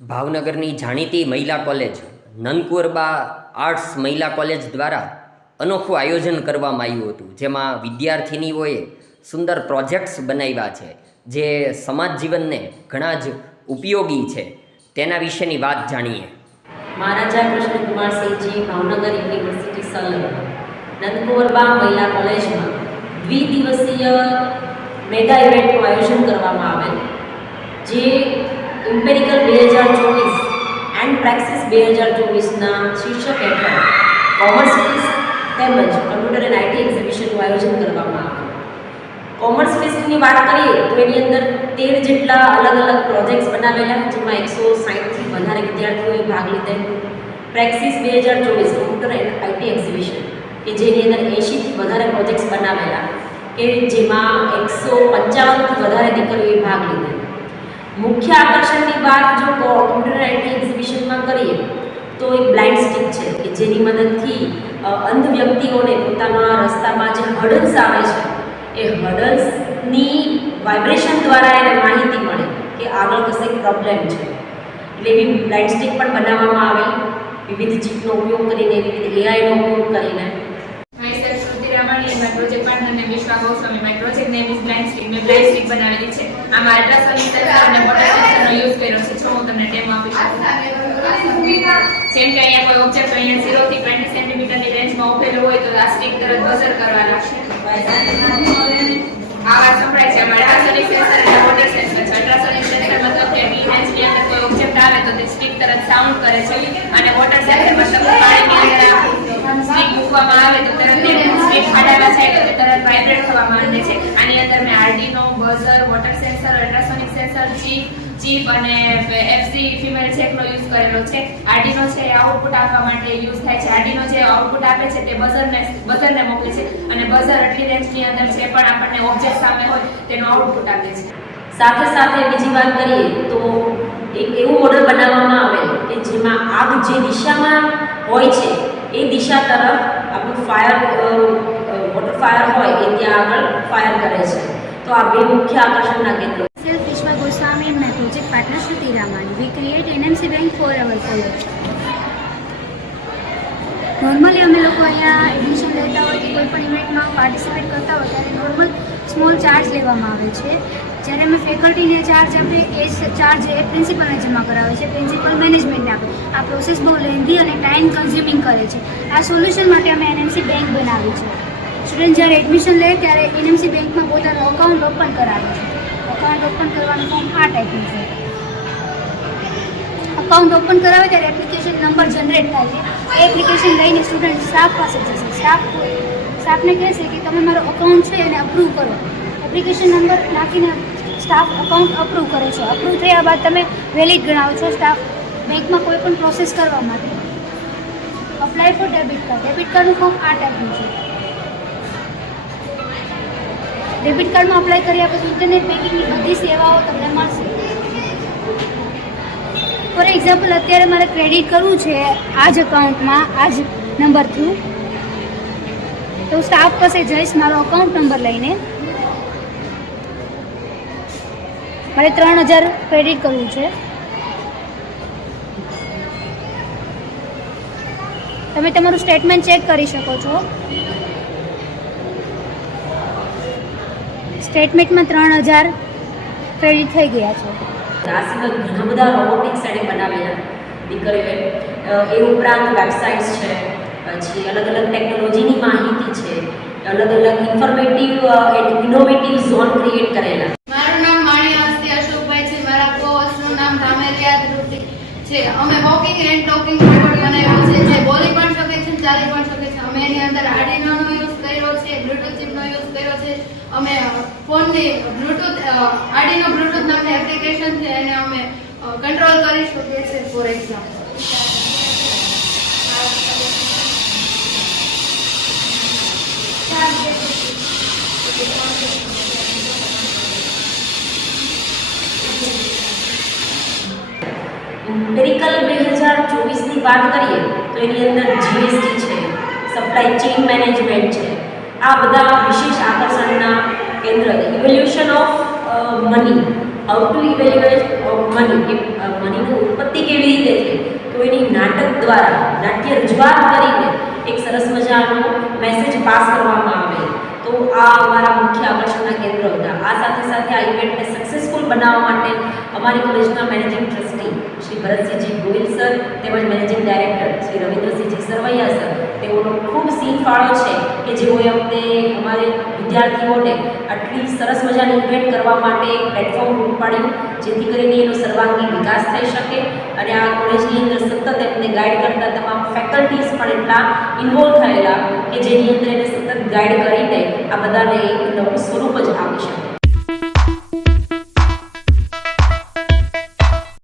ભાવનગરની જાણીતી મહિલા કોલેજ નનકુરબા આર્ટ્સ મહિલા કોલેજ દ્વારા અનોખું આયોજન કરવામાં આવ્યું હતું, જેમાં વિદ્યાર્થિનીઓએ સુંદર પ્રોજેક્ટ્સ બનાવ્યા છે જે સમાજ જીવનને ઘણા જ ઉપયોગી છે. તેના વિશેની વાત જાણીએ. મહારાજા કૃષ્ણકુમારસિંહજી ભાવનગર યુનિવર્સિટી સંલગ્ન નનકુરબા મહિલા કોલેજમાં દ્વિદિવસીય મેગા ઇવેન્ટનું આયોજન કરવામાં આવેલ, જે ઇમ્પેરિકલ 2024 એન્ડ પ્રેક્સિસ 2024ના શીર્ષક હેઠળ કોમર્સ ફેસ્ટ તેમજ કમ્પ્યુટર એન્ડ આઈટી એક્ઝિબિશનનું આયોજન કરવામાં આવ્યું. કોમર્સ ફેસ્ટની વાત કરીએ તો એની અંદર 13 જેટલા અલગ અલગ પ્રોજેક્ટ્સ બનાવેલા, જેમાં 160થી વધારે વિદ્યાર્થીઓએ ભાગ લીધેલ. પ્રેક્સિસ 2024 કમ્પ્યુટર એન્ડ આઈટી એક્ઝિબિશન કે જેની અંદર 80થી વધારે પ્રોજેક્ટ્સ બનાવેલા, કે જેમાં 155થી વધારે દીકરીઓએ ભાગ લીધેલ. મુખ્ય આકર્ષણની વાત જો કમ્પ્યુટર આઈટી એક્ઝિબિશનમાં કરીએ તો એક બ્લાઇન્ડ સ્ટિક છે કે જેની મદદથી અંધ વ્યક્તિઓને પોતાના રસ્તામાં જે હર્ડલ્સ આવે છે એ હર્ડલ્સની વાઇબ્રેશન દ્વારા એને માહિતી મળે કે આગળ કશેક પ્રોબ્લેમ છે. એટલે એવી બ્લાઇન્ડ સ્ટિક પણ બનાવવામાં આવેલ, વિવિધ ચીપનો ઉપયોગ કરીને, વિવિધ એઆઈનો ઉપયોગ કરીને. My project partner name is Vishwa Goswami. My project name is blind stick. મેં blind stick બનાવેલી છે. આમાં અલ્ટ્રાસોનિક સેન્સર અને વોટર સેન્સરનો યુઝ કર્યો છે. જો હું તમને ડેમો આપી શકું. જેમ કે અહીંયા કોઈ ઓબ્જેક્ટ અહીંયા 0 થી 20 સેન્ટીમીટરની રેન્જમાં ઉભેલો હોય તો આ સ્ટિક તરત બઝર કરવા લાગશે. આવા સંભળાય છે. આમાં અલ્ટ્રાસોનિક સેન્સર અને વોટર સેન્સર છે. અલ્ટ્રાસોનિક સેન્સર મતલબ કે રેન્જની અંદર કોઈ ઓબ્જેક્ટ આવે તો તે સ્ટિક તરત સાઉન્ડ કરે છે, અને વોટર સેન્સર મતલબ પાણીની અંદર સ્ટિક મૂકવામાં આવે તો તરત સ્ટિક ફાડાવા જાય તો તે તરત વાઇબ્રેટ થવા માંડે છે. આની અંદર મેં Arduino, buzzer, water sensor, ultrasonic sensor, chip અને એફસી ફિમેલ જેકનો યુઝ કરેલો છે. આર્ડિનો છે એ આઉટપુટ આપવા માટે યુઝ થાય છે. આર્ડિનો જે આઉટપુટ આપે છે તે બઝરને મોકલે છે, અને બઝર એટલી રેન્જની અંદર જે પણ આપણને ઓબ્જેક્ટ સામે હોય તેનું આઉટપુટ આપે છે. સાથે સાથે બીજી વાત કરીએ તો એક એવું મોડલ બનાવવામાં આવેલ કે જેમાં આગ જે દિશામાં હોય છે એ દિશા તરફ આપણું વોટર ફાયર હોય એ ત્યાં આગળ ફાયર કરે છે. તો આ બે મુખ્ય આકર્ષણના કેન્દ્રો. Myself Vishwa Goswami and my project partner Shruti Ramani. We create NMC Bank for our college. Normally અમે લોકો અહીંયા એડમિશન લેતા હોય કે કોઈ પણ ઇવેન્ટમાં પાર્ટિસિપેટ કરતા હોય ત્યારે નોર્મલ સ્મોલ ચાર્જ લેવામાં આવે છે. જ્યારે અમે ફેકલ્ટીને ચાર્જ આપે એ ચાર્જ એ પ્રિન્સિપલને જમા કરાવે છે, પ્રિન્સિપલ મેનેજમેન્ટને આપે. આ પ્રોસેસ બહુ લેન્ધી અને ટાઈમ કન્ઝ્યુમિંગ કરે છે. આ સોલ્યુશન માટે અમે એનએમસી બેંક બનાવી છે. સ્ટુડન્ટ જ્યારે એડમિશન લે ત્યારે એનએમસી બેંકમાં પોતાનું અકાઉન્ટ ઓપન કરાવે છે. અકાઉન્ટ ઓપન કરવાનું ફોર્મ આ ટાઈપનું છે. અકાઉન્ટ ઓપન કરાવે ત્યારે એપ્લિકેશન નંબર જનરેટ થાય છે. એ એપ્લિકેશન લઈને સ્ટુડન્ટ સ્ટાફ પાસે જશે. સ્ટાફને કહેશે કે તમે મારો અકાઉન્ટ છે એને અપ્રૂવ કરો. એપ્લિકેશન નંબર નાખીને સ્ટાફ અકાઉન્ટ અપ્રૂવ કરે છે. અપ્રૂવ થયા બાદ તમે વેલિડ ગણાવો છો સ્ટાફ બેંકમાં કોઈ પણ પ્રોસેસ કરવા માટે. Apply for debit card. Debit કાર્ડનું ફોર્મ આ ટાઈપનું છે. ડેબિટ કાર્ડમાં અપ્લાય કર્યા પછી ઇન્ટરનેટ બેન્કિંગની બધી સેવાઓ તમને મળશે. ફોર એક્ઝામ્પલ અત્યારે મારે ક્રેડિટ કરવું છે આ જ અકાઉન્ટમાં, આ જ નંબર થ્રુ, તો સ્ટાફ પાસે જઈશ મારો અકાઉન્ટ નંબર લઈને. મારે 3000 ક્રેડિટ કરવું છે. તમે તમારું સ્ટેટમેન્ટ ચેક કરી શકો છો. સ્ટેટમેન્ટમાં 3000 ક્રેડિટ થઈ ગયા છે. આ સિવાય ઘણા બધા રોબોટિક્સ એણે બનાવેલા દીકરીઓએ. એ ઉપરાંત વેબસાઇટ્સ છે, પછી અલગ અલગ ટેકનોલોજીની માહિતી છે, અલગ અલગ informative and innovative zone create કરેલા. મારું નામ માણિયા હસ્તી અશોકભાઈ છે. મારા કોર્સનું નામ રામેરિયા ધ્રુતિ છે. અમે વોકિંગ એન્ડ ટોકિંગ રોબોટ બનાવ્યો છે જે બોલી પણ શકે છે, ચાલી પણ શકે છે. અમે એની અંદર આર્ડિનોનો યુઝ કર્યો છે, બ્લૂટૂથ ચિપનો યુઝ કર્યો છે. અમે ફોનની આર્ડિનો બ્લૂટૂથ નામની એપ્લિકેશન છે એને અમે કંટ્રોલ કરી શકીએ છીએ. ફોર એક્ઝામ્પલ ઇમ્પેરિકલ 2024ની વાત કરીએ તો એની અંદર જીએસટી છે, સપ્લાય ચેઇન મેનેજમેન્ટ છે. આ બધા વિશેષ આકર્ષણના કેન્દ્ર. Evaluation of money, how to evaluate money કે મનીની ઉત્પત્તિ કેવી રીતે થઈ, તો એની નાટક દ્વારા નાટ્ય રજૂઆત કરીને એક સરસ મજાનો મેસેજ પાસ કરવામાં આવે. તો આ અમારા મુખ્ય આકર્ષણના કેન્દ્ર હતા. આ સાથે સાથે આ ઇવેન્ટને સક્સેસફુલ બનાવવા માટે અમારી કોલેજના managing trustee Shri Bharatsinhji Gohil sir તેમજ managing director Shri Ravindrasinhji Sarvaiya sir, તેઓનો ખૂબ સિંહ ફાળો છે કે જેઓએ અમને અમારે વિદ્યાર્થીઓને આટલી સરસ મજાની ઇવેન્ટ કરવા માટે એક પ્લેટફોર્મ પૂરું પાડ્યું, જેથી કરીને એનો સર્વાંગી વિકાસ થઈ શકે. અને આ કોલેજની અંદર સતત એમને ગાઈડ કરતા તમામ ફેકલ્ટીઝ પણ એટલા ઇન્વોલ્વ થયેલા કે જેની અંદર એને સતત ગાઈડ કરીને આ બધાને એક નવું સ્વરૂપ જ આપી શકે.